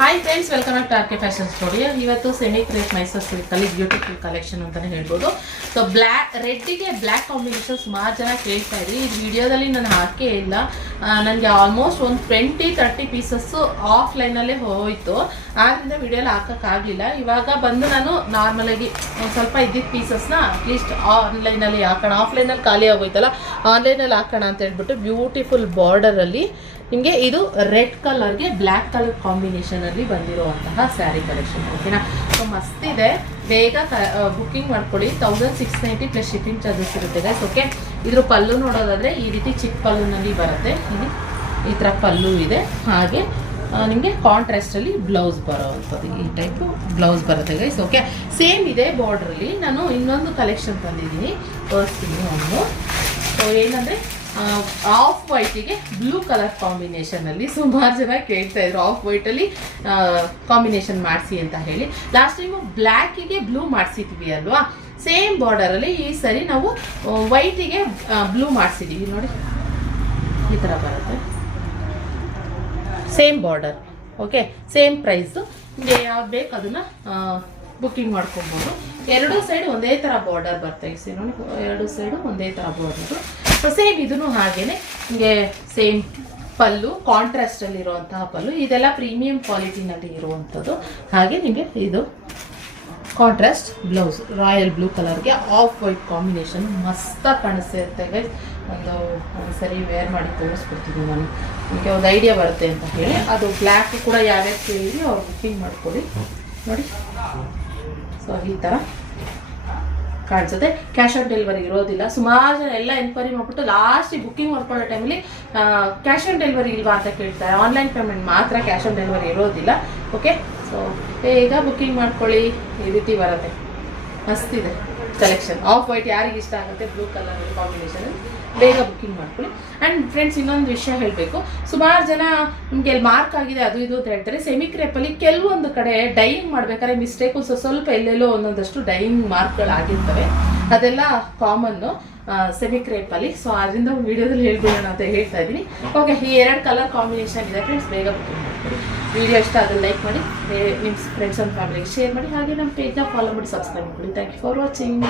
Hi friends, welcome back to R K fashion studio. ಇವತ್ತು semi crepe Mysore ಸಿಲ್ಕಲ್ಲಿ beautiful collection ಅಂತಲೇ ಹೇಳ್ಬೋದು. So ರೆಡ್ಡಿಗೆ black combination ಸುಮಾರು ಜನ ಕೇಳ್ತಾ ಇದ್ರಿ. ಈ ವಿಡಿಯೋದಲ್ಲಿ ನಾನು ಹಾಕೇ ಇಲ್ಲ. ನನಗೆ ಆಲ್ಮೋಸ್ಟ್ ಒಂದು 20-30 ಪೀಸಸ್ಸು ಆಫ್ಲೈನಲ್ಲೇ ಹೋಯಿತು. ಆದ್ದರಿಂದ ವಿಡಿಯೋಲಿ ಹಾಕೋಕ್ಕಾಗಲಿಲ್ಲ. ಇವಾಗ ಬಂದು ನಾನು ನಾರ್ಮಲಾಗಿ ಒಂದು ಸ್ವಲ್ಪ ಇದ್ದಿದ್ದ ಪೀಸಸ್ನ ಅಟ್ಲೀಸ್ಟ್ ಆನ್ಲೈನಲ್ಲಿ ಹಾಕೋಣ, ಆಫ್ಲೈನಲ್ಲಿ ಖಾಲಿ ಆಗೋಯ್ತಲ್ಲ, ಆನ್ಲೈನಲ್ಲಿ ಹಾಕೋಣ ಅಂತ ಹೇಳ್ಬಿಟ್ಟು ಬ್ಯೂಟಿಫುಲ್ ಬಾರ್ಡರಲ್ಲಿ ನಿಮಗೆ ಇದು ರೆಡ್ ಕಲರ್ಗೆ ಬ್ಲ್ಯಾಕ್ ಕಲರ್ ಕಾಂಬಿನೇಷನಲ್ಲಿ ಬಂದಿರುವಂತಹ ಸ್ಯಾರಿ ಕಲೆಕ್ಷನ್. ಓಕೆನಾ? ಸೊ ಮಸ್ತಿದೆ. ಬೇಗ ಬುಕ್ಕಿಂಗ್ ಮಾಡ್ಕೊಳ್ಳಿ. 1690 ಪ್ಲಸ್ ಶಿಪ್ಪಿಂಗ್ ಚಾರ್ಜಸ್ ಇರುತ್ತೆ ಗೈಸ್. ಓಕೆ, ಇದ್ರ ಪಲ್ಲು ನೋಡೋದಾದರೆ ಈ ರೀತಿ ಚಿಕ್ಕ ಪಲ್ಲುನಲ್ಲಿ ಬರುತ್ತೆ. ಇಲ್ಲಿ ಈ ಥರ ಪಲ್ಲು ಇದೆ. ಹಾಗೆ ನಿಮಗೆ ಕಾಂಟ್ರಾಸ್ಟಲ್ಲಿ ಬ್ಲೌಸ್ ಬರೋವಂಥದ್ದು ಈ ಟೈಪು ಬ್ಲೌಸ್ ಬರುತ್ತೆ ಗೈಸ್. ಓಕೆ, ಸೇಮ್ ಇದೆ ಬಾರ್ಡ್ರಲ್ಲಿ. ನಾನು ಇನ್ನೊಂದು ಕಲೆಕ್ಷನ್ ತಂದಿದ್ದೀನಿ, ತೋರಿಸ್ತೀನಿ ಒಂದು. ಸೊ ಏನಂದರೆ ಆಫ್ ವೈಟಿಗೆ ಬ್ಲೂ ಕಲರ್ ಕಾಂಬಿನೇಷನಲ್ಲಿ ಸುಮಾರು ಜನ ಕೇಳ್ತಾ ಇದ್ರು, ಆಫ್ ವೈಟಲ್ಲಿ ಕಾಂಬಿನೇಷನ್ ಮಾಡಿಸಿ ಅಂತ ಹೇಳಿ. ಲಾಸ್ಟ್ ಟೈಮು ಬ್ಲ್ಯಾಕಿಗೆ ಬ್ಲೂ ಮಾಡಿಸಿದ್ವಿ ಅಲ್ವಾ, ಸೇಮ್ ಬಾರ್ಡರಲ್ಲಿ ಈ ಸರಿ ನಾವು ವೈಟಿಗೆ ಬ್ಲೂ ಮಾಡಿಸಿದ್ದೀವಿ. ನೋಡಿ, ಈ ಥರ ಬರುತ್ತೆ. Same border. Okay, same price. ನಿಮಗೆ ಯಾವ್ದು ಬೇಕು ಅದನ್ನು ಬುಕ್ಕಿಂಗ್ ಮಾಡ್ಕೊಬೋದು. ಎರಡೂ ಸೈಡ್ ಒಂದೇ ಥರ ಬಾರ್ಡರ್ ಬರ್ತಾ ಇದೆ ನೋಡಿ, ಎರಡು ಸೈಡು ಒಂದೇ ಥರ ಬಾರ್ಡರು. ಸೊ ಸೇಮ್ ಇದೂ ಹಾಗೇನೆ ನಿಮಗೆ ಸೇಮ್ ಪಲ್ಲು, ಕಾಂಟ್ರಾಸ್ಟಲ್ಲಿರುವಂತಹ ಪಲ್ಲು. ಇದೆಲ್ಲ ಪ್ರೀಮಿಯಂ ಕ್ವಾಲಿಟಿನಲ್ಲಿ ಇರುವಂಥದ್ದು. ಹಾಗೆ ನಿಮಗೆ ಇದು ಕಾಂಟ್ರಾಸ್ಟ್ ಬ್ಲೌಸ್, ರಾಯಲ್ ಬ್ಲೂ ಕಲರ್ಗೆ ಆಫ್ ವೈಟ್ ಕಾಂಬಿನೇಷನ್ ಮಸ್ತಾಗಿ ಕಾಣಿಸ್ತಾ ಗೈಸ್. ಒಂದು ಸರಿ ವೇರ್ ಮಾಡಿ ತೋರಿಸ್ಬಿಡ್ತೀನಿ ನಾನು, ನಿಮಗೆ ಒಂದು ಐಡಿಯಾ ಬರುತ್ತೆ ಅಂತ ಹೇಳಿ. ಅದು ಬ್ಲ್ಯಾಕ್ ಕೂಡ ಯಾವ್ಯಾವ ಕೇಳಿ ಅವ್ರು ಬುಕ್ಕಿಂಗ್ ಮಾಡ್ಕೊಳ್ಳಿ. ನೋಡಿ, ಸೊ ಈ ಥರ ಕಾಣಿಸುತ್ತೆ. ಕ್ಯಾಶ್ ಆನ್ ಡೆಲಿವರಿ ಇರೋದಿಲ್ಲ. ಸುಮಾರು ಜನ ಎಲ್ಲ ಎನ್ಕ್ವೈರಿ ಮಾಡಿಬಿಟ್ಟು ಲಾಸ್ಟಿಗೆ ಬುಕ್ಕಿಂಗ್ ಮಾಡ್ಕೊಳ್ಳೋ ಟೈಮಲ್ಲಿ ಕ್ಯಾಶ್ ಆನ್ ಡೆಲಿವರಿ ಇಲ್ವಾ ಅಂತ ಕೇಳ್ತಾರೆ. ಆನ್ಲೈನ್ ಪೇಮೆಂಟ್ ಮಾತ್ರ, ಕ್ಯಾಶ್ ಆನ್ ಡೆಲಿವರಿ ಇರೋದಿಲ್ಲ. ಓಕೆ, ಸೊ ಬೇಗ ಬುಕ್ಕಿಂಗ್ ಮಾಡ್ಕೊಳ್ಳಿ. ಈ ರೀತಿ ಬರುತ್ತೆ. ಮಸ್ತಿದೆ ಕಲೆಕ್ಷನ್. ಆಫ್ ವೈಟ್ ಯಾರಿಗೆ ಇಷ್ಟ ಆಗುತ್ತೆ, ಬ್ಲೂ ಕಲರ್ ಕಾಂಬಿನೇಷನ್, ಬೇಗ ಬುಕ್ಕಿಂಗ್ ಮಾಡ್ಕೊಳ್ಳಿ. ಆ್ಯಂಡ್ ಫ್ರೆಂಡ್ಸ್, ಇನ್ನೊಂದು ವಿಷಯ ಹೇಳಬೇಕು. ಸುಮಾರು ಜನ ನಿಮಗೆ ಅಲ್ಲಿ ಮಾರ್ಕ್ ಆಗಿದೆ ಅದು ಇದು ಅಂತ ಹೇಳ್ತಾರೆ. ಸೆಮಿ ಕ್ರೇಪಲ್ಲಿ ಕೆಲವೊಂದು ಕಡೆ ಡೈಯಿಂಗ್ ಮಾಡ್ಬೇಕಾದ್ರೆ ಮಿಸ್ಟೇಕು ಸ್ವಲ್ಪ ಎಲ್ಲೆಲ್ಲೋ ಒಂದೊಂದಷ್ಟು ಡೈಯಿಂಗ್ ಮಾರ್ಕ್ಗಳಾಗಿರ್ತವೆ. ಅದೆಲ್ಲ ಕಾಮನ್ನು ಸೆಮಿ ಕ್ರೇಪಲ್ಲಿ. ಸೊ ಅದರಿಂದ ವಿಡಿಯೋದಲ್ಲಿ ಹೇಳ್ಬಿಡೋಣ ಅಂತ ಹೇಳ್ತಾ ಇದ್ದೀನಿ. ಓಕೆ, ಈ 2 ಕಲರ್ ಕಾಂಬಿನೇಷನ್ ಇದೆ ಫ್ರೆಂಡ್ಸ್, ಬೇಗ ಬುಕ್ಕಿಂಗ್ ಮಾಡ್ಕೊಳ್ಳಿ. ವಿಡಿಯೋ ಇಷ್ಟ ಅದನ್ನು ಲೈಕ್ ಮಾಡಿ, ನಿಮ್ಮ ಫ್ರೆಂಡ್ಸ್ ಆ್ಯಂಡ್ ಫ್ಯಾಮಿಲಿಗೆ ಶೇರ್ ಮಾಡಿ. ಹಾಗೆ ನಮ್ಮ ಪೇಜ್ನ ಫಾಲೋ ಮಾಡಿ, ಸಬ್ಸ್ಕ್ರೈಬ್ ಮಾಡಿ. Thank you for watching.